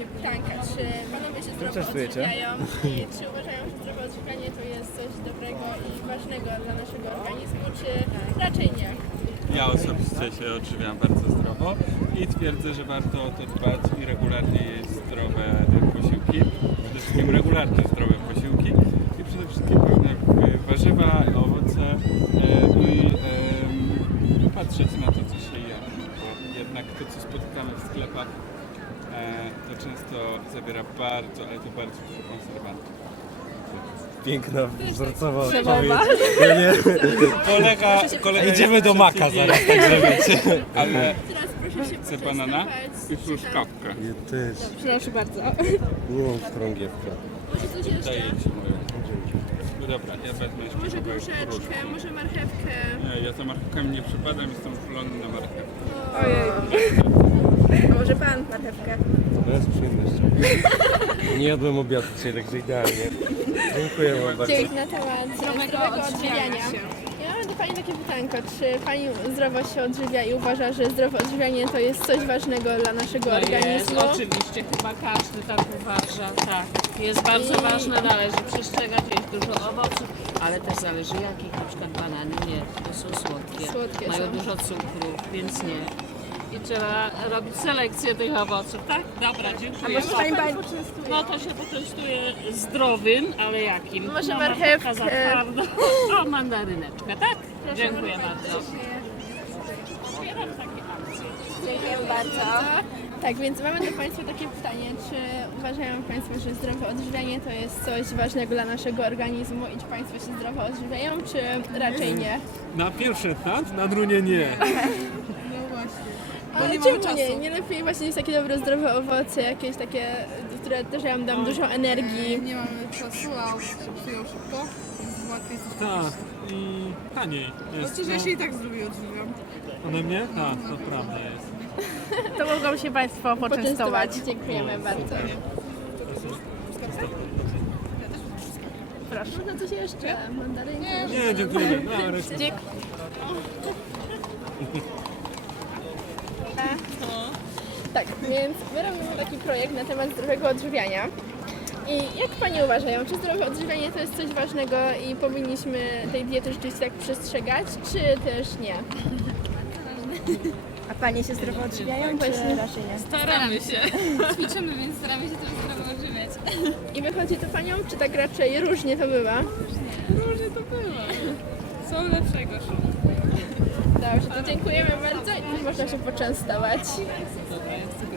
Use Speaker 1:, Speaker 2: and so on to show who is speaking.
Speaker 1: pytanka, czy panowie się zdrowo odżywiają i czy uważają, że zdrowe odżywianie to jest coś dobrego i ważnego dla naszego organizmu, czy raczej nie?
Speaker 2: Ja osobiście się odżywiam bardzo zdrowo i twierdzę, że warto o to dbać i regularnie jeść zdrowe posiłki, przede wszystkim regularnie zdrowe posiłki i przede wszystkim pełne warzywa, owoce i patrzeć na to, co się je, bo jednak to, co spotykamy w sklepach, to często zawiera bardzo, ale to bardzo dużo konserwantów.
Speaker 3: Piękna, wzorcowa
Speaker 1: Przemowa.
Speaker 3: odpowiedź. Ja nie.
Speaker 2: Kolega
Speaker 3: Idziemy do Maka zaraz, także wiecie.
Speaker 2: ale
Speaker 1: Teraz proszę się
Speaker 2: chce banana
Speaker 1: poczęstować.
Speaker 2: i truskawkę.
Speaker 3: Ja też.
Speaker 1: Proszę bardzo.
Speaker 3: Nie mam strągiewka.
Speaker 1: Może coś jeszcze?
Speaker 2: Daję ci moją. No dobra, ja wezmę jeszcze
Speaker 1: Może
Speaker 2: kawałek
Speaker 1: gruszeczkę,
Speaker 2: gruszki.
Speaker 1: może marchewkę.
Speaker 2: Nie, ja za marchewkami nie przypadam, jestem uczulony na marchewkę.
Speaker 1: Ojej. A może pan marchewkę?
Speaker 3: Bez przyjemności. Nie jadłem obiadu dzisiaj, także idealnie. Dziękuję wam bardzo.
Speaker 1: Dzień na temat zdrowego odżywiania. Ja mam do pani takie pytanko, czy pani zdrowo się odżywia i uważa, że zdrowe odżywianie to jest coś ważnego dla naszego organizmu?
Speaker 4: Jest, oczywiście, chyba każdy tak uważa, tak. Jest bardzo ważne, należy przestrzegać, jeść dużo owoców, ale też zależy jakich, na przykład banany nie, to są słodkie,
Speaker 1: Słodkie
Speaker 4: mają
Speaker 1: są.
Speaker 4: dużo cukru, więc nie. I trzeba robić selekcję tych owoców, tak? Dobra, dziękuję.
Speaker 1: Może pani
Speaker 4: No to się poczęstuje zdrowym, ale jakim?
Speaker 1: Może
Speaker 4: no,
Speaker 1: marchewkę.
Speaker 4: marchewka za twardo. O, mandaryneczkę, tak? Dziękuję bardzo. Popieram takie akcje.
Speaker 1: Dziękuję bardzo. Tak, więc mamy do Państwa takie pytanie, czy uważają Państwo, że zdrowe odżywianie to jest coś ważnego dla naszego organizmu i czy Państwo się zdrowo odżywiają, czy raczej nie?
Speaker 5: Na pierwszy etap, na drugie nie.
Speaker 1: Ale czemu nie? Nie lepiej właśnie jest takie dobre, zdrowe owoce, jakieś takie, które też ja dam dużo energii.
Speaker 6: Nie mamy czasu, a się psują szybko, więc łatwiej coś
Speaker 5: Tak, i taniej jest.
Speaker 6: Chociaż ja się i tak zdrowie odżywiam.
Speaker 5: Ode mnie? Tak, to prawda jest.
Speaker 7: To mogą się Państwo poczęstować.
Speaker 1: Dziękujemy bardzo.
Speaker 7: Proszę.
Speaker 1: Można coś jeszcze? Mandarynki?
Speaker 5: Nie, dziękuję. No, reszta.
Speaker 1: Tak, więc my robimy taki projekt na temat zdrowego odżywiania. I jak Pani uważają, czy zdrowe odżywianie to jest coś ważnego i powinniśmy tej diety rzeczywiście tak przestrzegać, czy też nie?
Speaker 7: A Panie się zdrowo odżywiają, czy raczej nie?
Speaker 6: Staramy się. Ćwiczymy, więc staramy się też zdrowo odżywiać.
Speaker 1: I wychodzi to Panią, czy tak raczej różnie to bywa?
Speaker 6: Różnie to bywa. Są lepsze i gorsze.
Speaker 1: Dobrze, to dziękujemy bardzo i można się poczęstować.
Speaker 4: Dobra, jest